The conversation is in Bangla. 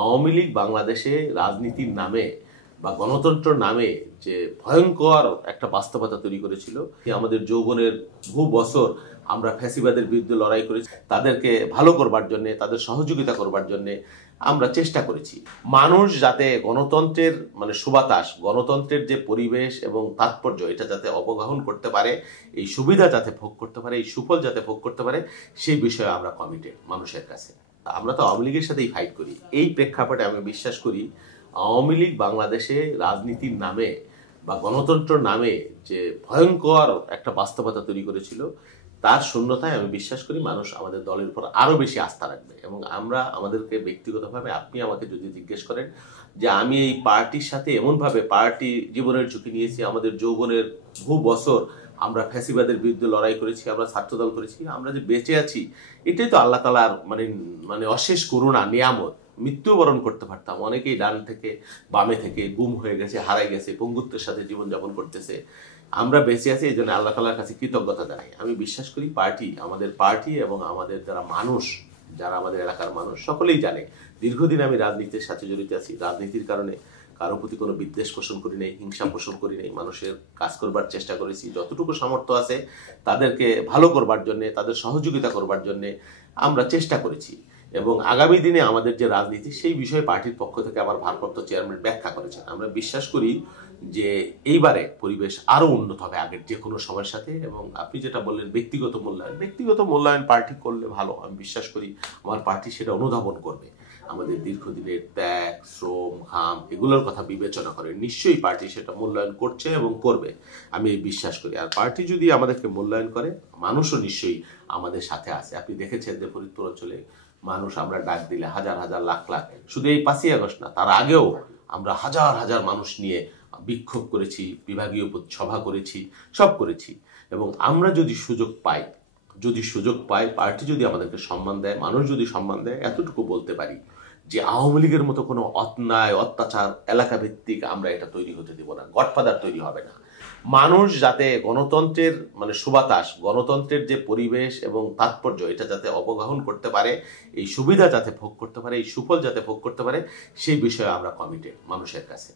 আওয়ামী লীগ বাংলাদেশে রাজনীতির নামে বা গণতন্ত্রের নামে যে ভয়ঙ্কর একটা বাস্তবতা তৈরি করেছিল, আমাদের যৌবনের বহু বছর আমরা ফ্যাসিবাদের বিরুদ্ধে লড়াই করেছি, তাদেরকে ভালো করবার জন্য, তাদের সহযোগিতা করবার জন্য আমরা চেষ্টা করেছি। মানুষ যাতে গণতন্ত্রের সুবাতাস, গণতন্ত্রের যে পরিবেশ এবং তাৎপর্য, এটা যাতে অবগাহন করতে পারে, এই সুবিধা যাতে ভোগ করতে পারে, এই সুফল যাতে ভোগ করতে পারে, সেই বিষয়ে আমরা কমিটেড মানুষের কাছে। আমরা তো আওয়ামী লীগের সাথেই ফাইট করি। এই প্রেক্ষাপটে আমি বিশ্বাস করি আওয়ামী লীগ বাংলাদেশে রাজনীতির নামে বা গণতন্ত্রের নামে যে ভয়ঙ্কর একটা বাস্তবতা তৈরি করেছিল, তার শূন্যতায় আমি বিশ্বাস করি মানুষ আমাদের দলের উপর আরো বেশি আস্থা রাখবে। এবং আমরা আমাদেরকে ব্যক্তিগতভাবে, আপনি আমাকে যদি জিজ্ঞেস করেন যে আমি এই পার্টির সাথে এমনভাবে পার্টি জীবনের ঝুঁকি নিয়েছি, আমাদের যৌবনের বহু বছর আমরা ফ্যাসিবাদের বিরুদ্ধে লড়াই করেছি, আমরা ছাত্রদল করেছি, আমরা যে বেঁচে আছি এটাই তো আল্লাহ তাআলার অশেষ করুণা, নিয়ামত। মৃত্যুবরণ করতে পারতাম, অনেকেই ডান থেকে বামে থেকে গুম হয়ে গেছে, হারাই গেছে, পঙ্গুত্বের সাথে জীবনযাপন করতেছে। আমরা বেঁচে আছি, এই জন্য আল্লাহ তাআলার কাছে কৃতজ্ঞতা জানাই। আমি বিশ্বাস করি আমাদের পার্টি এবং আমাদের যারা মানুষ, যারা আমাদের এলাকার মানুষ, সকলেই জানে দীর্ঘদিন আমি রাজনীতির সাথে জড়িত আছি। রাজনীতির কারণে কারো প্রতি কোনো বিদ্বেষ পোষণ করি নাই, হিংসা পোষণ করি নাই, মানুষের কাজ করবার চেষ্টা করেছি। যতটুকু সামর্থ্য আছে তাদেরকে ভালো করবার জন্য, তাদের সহযোগিতা করবার জন্য আমরা চেষ্টা করেছি। এবং আগামী দিনে আমাদের যে রাজনীতি, সেই বিষয়ে পার্টির পক্ষ থেকে আবার ভারপ্রাপ্ত চেয়ারম্যান ব্যাখ্যা করেছেন। আমরা বিশ্বাস করি যে এইবারে পরিবেশ আরো উন্নত হবে আগের যে কোনো সময়ের সাথে। এবং আপনি যেটা বললেন ব্যক্তিগত মূল্যায়ন পার্টি করলে ভালো, আমি বিশ্বাস করি আমার পার্টি সেটা অনুধাবন করবে। আমাদের দীর্ঘদিনের ত্যাগ, শ্রম, ঘাম এগুলোর কথা বিবেচনা করে নিশ্চয়ই পার্টি সেটা মূল্যায়ন করছে এবং করবে, আমি বিশ্বাস করি। আর পার্টি যদি আমাদেরকে মূল্যায়ন করে, মানুষও নিশ্চয়ই আমাদের সাথে আছে। আপনি দেখেছেন যে ফরিদপুর অঞ্চলে মানুষ আমরা ডাক দিলে হাজার হাজার লাখ লাখ, শুধু এই 5ই আগস্ট না, তার আগেও আমরা হাজার হাজার মানুষ নিয়ে বিক্ষোভ করেছি, বিভাগীয় সভা করেছি, সব করেছি। এবং আমরা যদি সুযোগ পাই, পার্টি যদি আমাদেরকে সম্মান দেয়, মানুষ যদি সম্মান দেয়, এতটুকু বলতে পারি যে আওয়ামী লীগের মতো কোনো অন্যায়, অত্যাচার, এলাকা ভিত্তিক আমরা এটা তৈরি হতে দেব না, গডফাদার তৈরি হবে না। মানুষ যাতে গণতন্ত্রের সুবাতাস, গণতন্ত্রের যে পরিবেশ এবং তাৎপর্য, এটা যাতে অবগাহন করতে পারে, এই সুবিধা যাতে ভোগ করতে পারে, এই সুফল যাতে ভোগ করতে পারে, সেই বিষয়ে আমরা কমিটেড মানুষের কাছে।